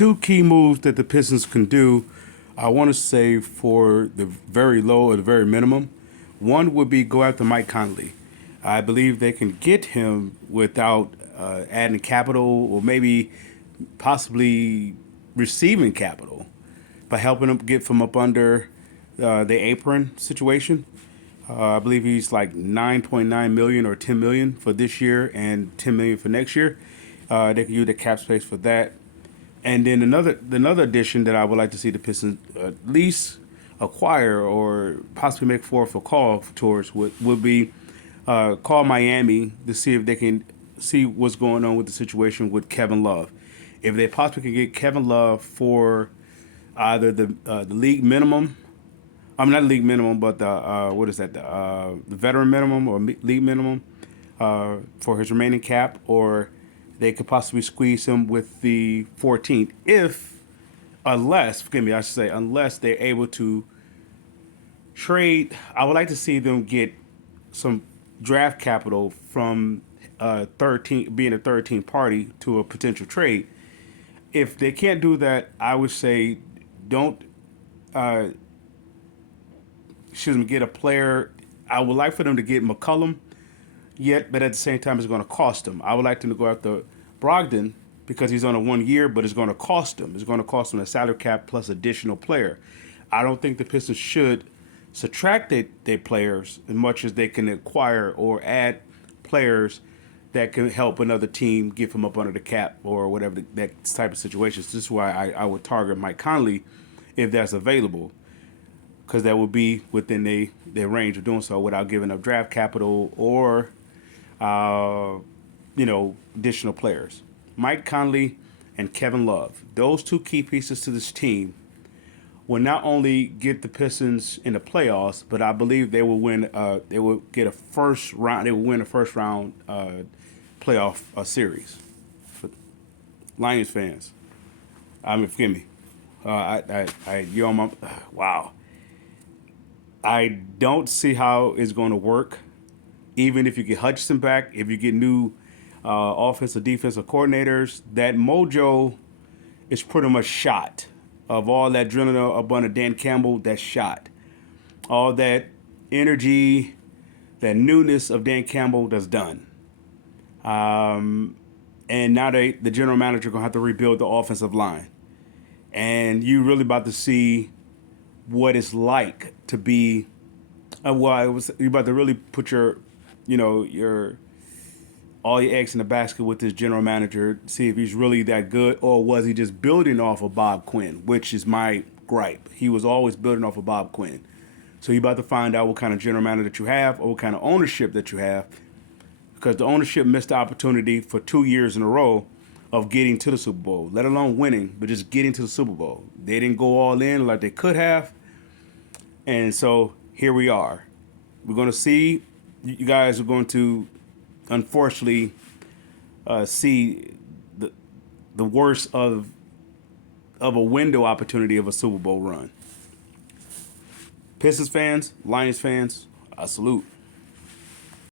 two key moves that the Pistons can do, I want to say for the very low or the very minimum. One would be go after Mike Conley. I believe they can get him without adding capital or maybe possibly receiving capital by helping him get from up under the apron situation. I believe he's like 9.9 million or 10 million for this year and 10 million for next year. They can use the cap space for that. And then another addition that I would like to see the Pistons at least acquire or possibly make forth a call towards would be call Miami to see if they can see what's going on with the situation with Kevin Love. If they possibly can get Kevin Love for either the league minimum, I'm not league minimum, but the what is that the veteran minimum or league minimum for his remaining cap, or they could possibly squeeze him with the 14th unless, forgive me, I should say, unless they're able to trade. I would like to see them get some draft capital from 13 being a 13 party to a potential trade. If they can't do that, I would say don't uh, excuse me, get a player. I would like for them to get McCollum yet, but at the same time, it's going to cost them. I would like them to go after Brogdon because he's on a 1 year, but it's going to cost them. It's going to cost them a salary cap plus additional player. I don't think the Pistons should subtract their players as much as they can acquire or add players that can help another team get them up under the cap or whatever that type of situations. This is why I would target Mike Conley if that's available, because that would be within their range of doing so without giving up draft capital or additional players. Mike Conley and Kevin Love. Those two key pieces to this team will not only get the Pistons in the playoffs, but I believe they will win. They will get a first round. They will win a first round playoff series. For Lions fans, I mean, forgive me. You're on my wow. I don't see how it's going to work. Even if you get Hutchinson back, if you get new offensive defensive coordinators, that mojo is pretty much shot. Of all that drilling up under Dan Campbell, that's shot. All that energy, that newness of Dan Campbell, that's done. And now the general manager going to have to rebuild the offensive line. And you really about to see what it's like to be, you're about to really put your all your eggs in the basket with this general manager, see if he's really that good, or was he just building off of Bob Quinn, which is my gripe. He was always building off of Bob Quinn. So you're about to find out what kind of general manager that you have or what kind of ownership that you have, because the ownership missed the opportunity for 2 years in a row of getting to the Super Bowl, let alone winning, but just getting to the Super Bowl. They didn't go all in like they could have. And so here we are. We're going to see, you guys are going to unfortunately see the worst of a window opportunity of a Super Bowl run. Pistons fans, Lions fans, I salute.